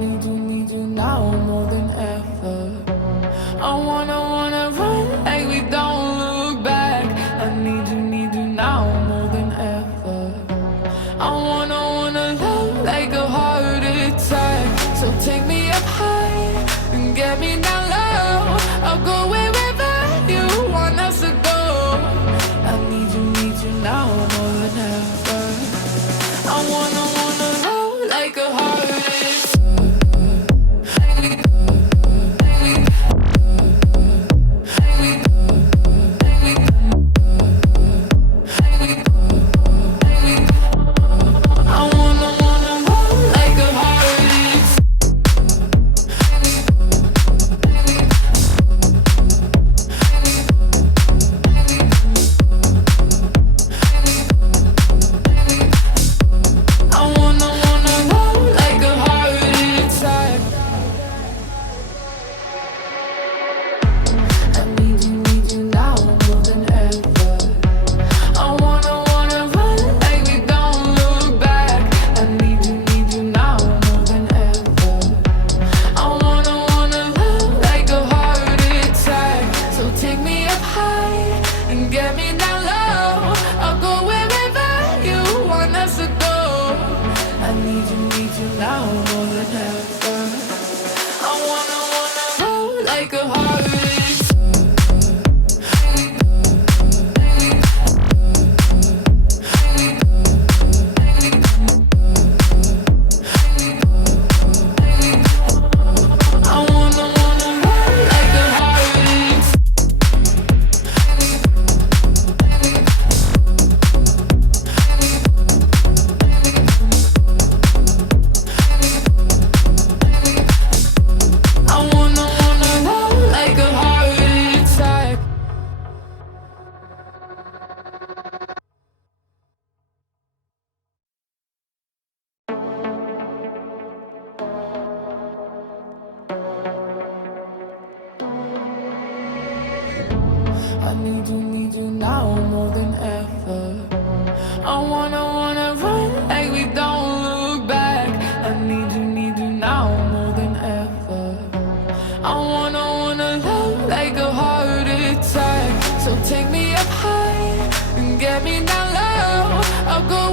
need you now more than ever. I wanna run like we don't look back. I need you now more than ever. I wanna love like a heart attack. So take me up high and get me down low. I'll go wherever you want us to go. I need you now more than ever. I wanna love like a heart attack. I need you now more than ever. I wanna run like we don't look back. I need you now more than ever. I wanna love like a heart attack. So take me up high and get me down low. I'll go